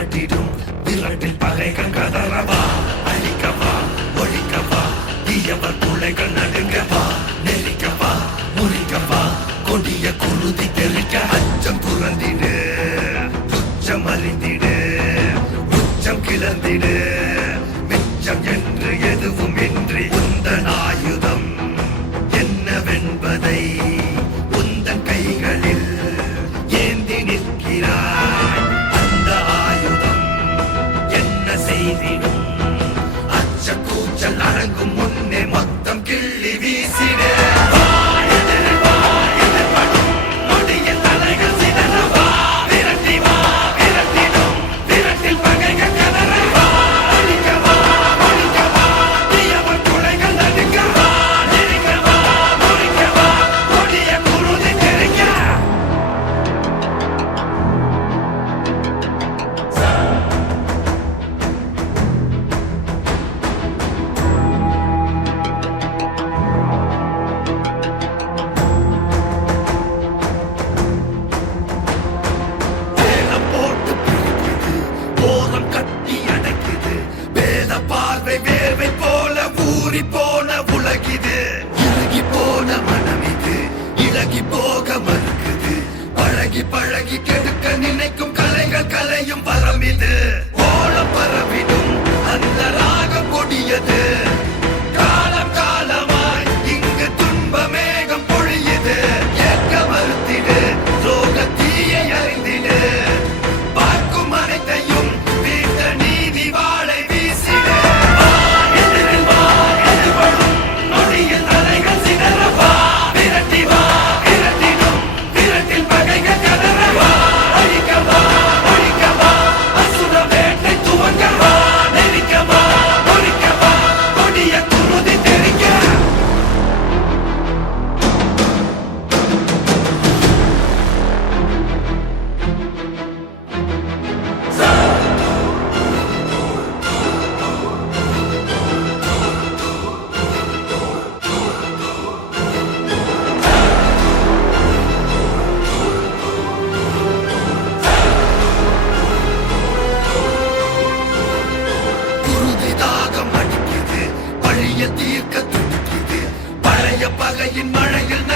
விரட்டிடும் விரட்டில் பகைகள் கதறவா அழிக்கவா ஒழிக்கவா தீயவர் துளைகள் நடுங்கவா நெருக்கவா முறிக்கவா கொடிய குருதி தெளிக்க அச்சம் துறந்திடு துச்சம் அறிந்திடு உச்சம் கிளந்திடு மிச்சம் என்று எதுவும் இன்றி உந்தன் ஆயுதம் என்னவென்பதை உந்தன் கைகளில் ஏந்தி நிற்கிறாய் அந்த ஆயுதம் என்ன செய்திடும் அச்ச கூச்சல் அடங்கும் முன்னே மொத்தம் கிள்ளி வீசிடு போன உலகிது இறுகி போன மனம் இது இழகி போக மறுக்குது பழகி பழகி கெடுக்க நினைக்கும் கலைகள் கலையும் வரம் இது ஓலம் பரவிடும் அந்த ராகம் கொடியது காலம் காலமாய் இங்கு துன்ப மேகம் பொழியுது ஏற்க மறுத்திடு சோக தீயை அறிந்திடு பார்க்கும் அனைத்தையும் வீட்ட நீதி வாழை வீசிடு தீர்க்க துடிக்குது பழைய பகையின் மழையில்